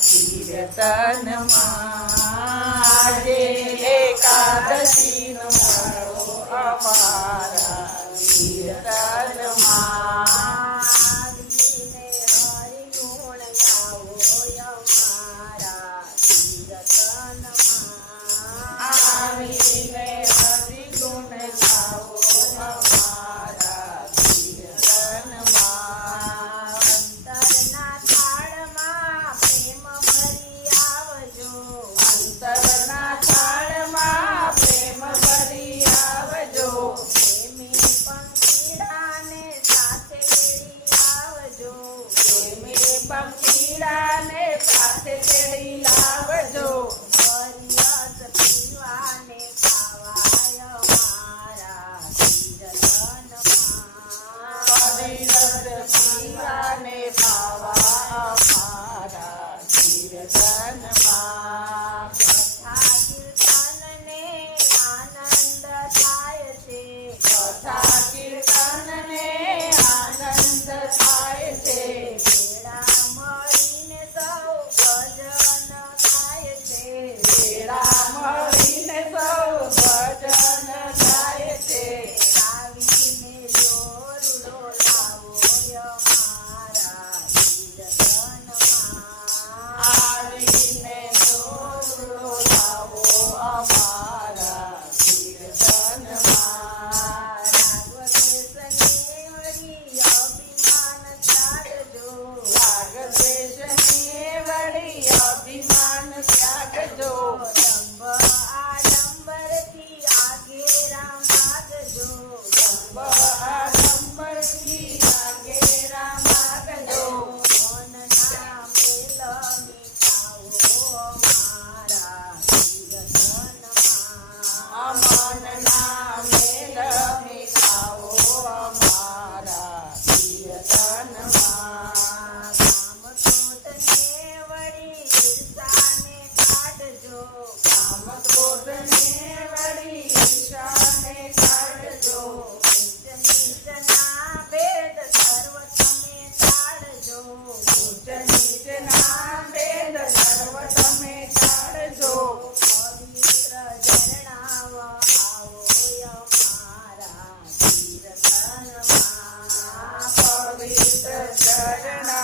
કીર્તનમાં આજે એકાદશીનો મેળો અમારા કીર્તનમાં હરિગુણ ગાવો અમારા કીર્તનમાં આવીને હરિગુણ ગાવો અમારા કીર્તનમાં અંતરના થાળમાં પ્રેમ ભરી આવજો અંતરના થાળમાં પ્રેમ ભરી આવજો પ્રેમી પંખીડાને સાથે તેડી આવજો પ્રેમી પંખીડાને સાથે તેડી લાવજો હરિયસ પીવાને ખાવાય અમારા કીર્તનમાં હરિરસ પીવાને પાવા અમારા કીર્તનમાં કથા કીર્તનને આનંદ થાય છે કથા કીર્તનને આનંદ થાય છે ભેળા મળીને સૌ ભજન થાય છે ભેળા મળીને સૌ ભજન થાય છે આવીને જોરુડો લાવો અમારા કીર્તનમાં આવીને દોરડો લાવો અમારા કીર્તનમાં રાગદ્વેષને વળી અભિમાન છાડજો રાગદ્વેષને વળી અભિમાન ત્યાગજો દંભ આડંબરથી આગે રામ ભાગજો આડંબરથી આગે રામ આગજો મનના મેલ મીઠાવો અમારા કીર્તનમાં અમનના મેલ મીઠાવો અમારા કીર્તનમાં કામક્રોધને વળી ઈર્ષાને કાઢજો કામ ક્રોધને વળી ઈર્ષાને કાઢજો નીચના ભેદ સર્વ તમે ટાળજો ઊંચ નીચના ભેદ સર્વ તમે ટાળજો પવિત્ર ઝરણાવ આવો અમારા કીર્તનમાં પવિત્ર ચરણા